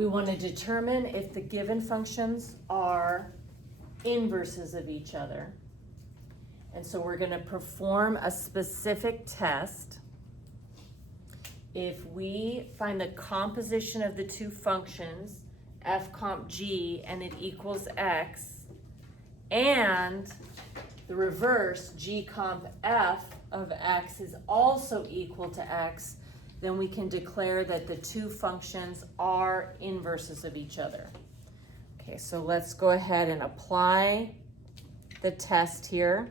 We want to determine if the given functions are inverses of each other. And so we're going to perform a specific test. If we find the composition of the two functions, f comp g, and it equals x, and the reverse, g comp f of x, is also equal to x, then we can declare that the two functions are inverses of each other. Okay, so let's go ahead and apply the test here.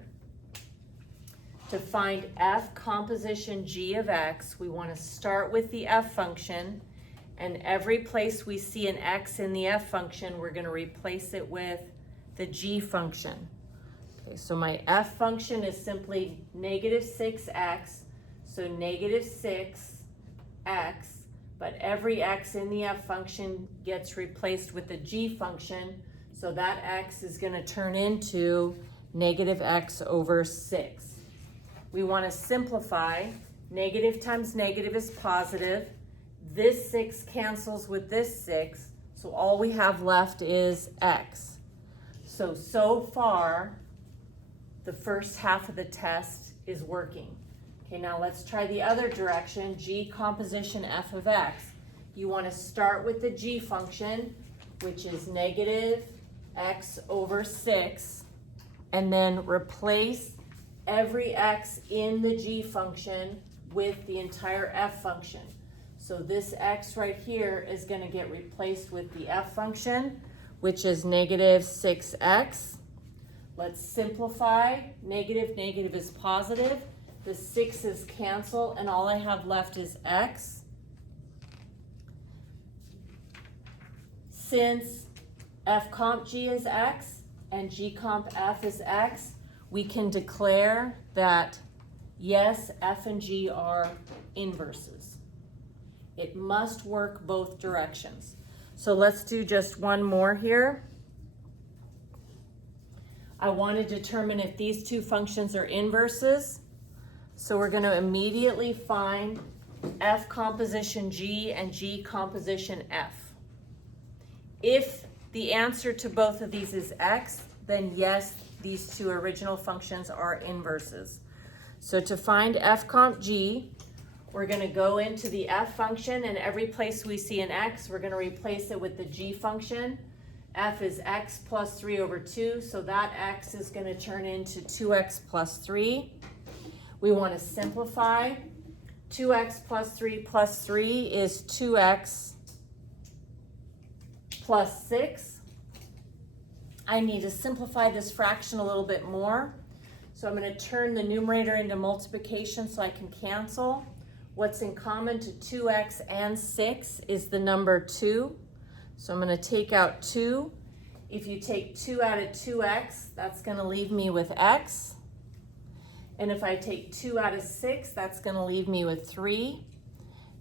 To find f composition g of x, we want to start with the f function, and every place we see an x in the f function, we're going to replace it with the g function. Okay, so my f function is simply negative 6x, so negative 6x, but every x in the f function gets replaced with the g function, so that x is going to turn into negative x over 6. We want to simplify. Negative times negative is positive. This 6 cancels with this 6, so all we have left is x. So far, the first half of the test is working. Okay, now let's try the other direction, g composition f of x. You want to start with the g function, which is negative x over 6, and then replace every x in the g function with the entire f function. So this x right here is going to get replaced with the f function, which is negative 6x. Let's simplify. Negative is positive. The 6's cancel, and all I have left is x. Since f comp g is x and g comp f is x, we can declare that yes, f and g are inverses. It must work both directions. So let's do just one more here. I want to determine if these two functions are inverses. So we're going to immediately find f composition g and g composition f. If the answer to both of these is x, then yes, these two original functions are inverses. So to find f comp g, we're going to go into the f function, and every place we see an x, we're going to replace it with the g function. F is x plus 3 over 2, so that x is going to turn into 2x plus 3. We want to simplify. 2x plus 3 is 2x plus 6. I need to simplify this fraction a little bit more. So I'm going to turn the numerator into multiplication so I can cancel. What's in common to 2x and 6 is the number 2. So I'm going to take out 2. If you take 2 out of 2x, that's going to leave me with x. And if I take 2 out of 6, that's going to leave me with 3.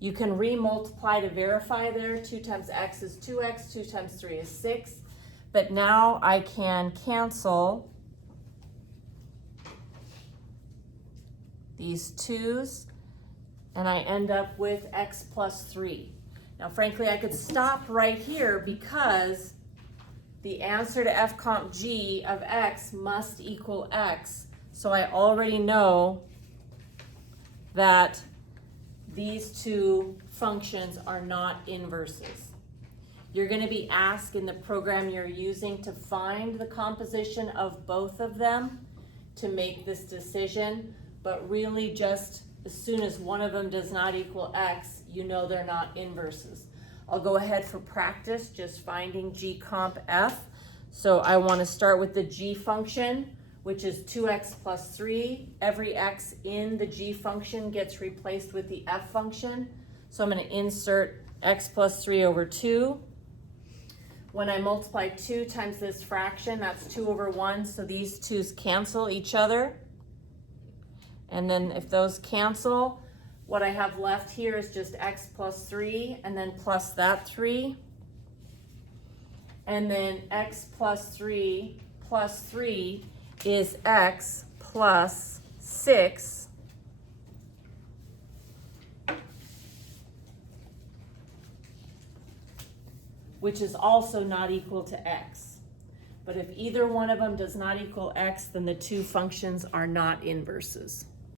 You can re-multiply to verify there. 2 times x is 2x, 2 times 3 is 6. But now I can cancel these 2's, and I end up with x plus 3. Now, frankly, I could stop right here because the answer to f comp g of x must equal x. So I already know that these two functions are not inverses. You're going to be asked in the program you're using to find the composition of both of them to make this decision, but really just as soon as one of them does not equal x, you know they're not inverses. I'll go ahead for practice, just finding g comp f. So I want to start with the g function, which is 2x plus 3. Every x in the g function gets replaced with the f function. So I'm going to insert x plus 3 over 2. When I multiply 2 times this fraction, that's 2 over 1, so these 2's cancel each other. And then if those cancel, what I have left here is just x plus 3, and then plus that 3. And then x plus 3 is x plus 6. which is also not equal to x. But if either one of them does not equal x, then the two functions are not inverses.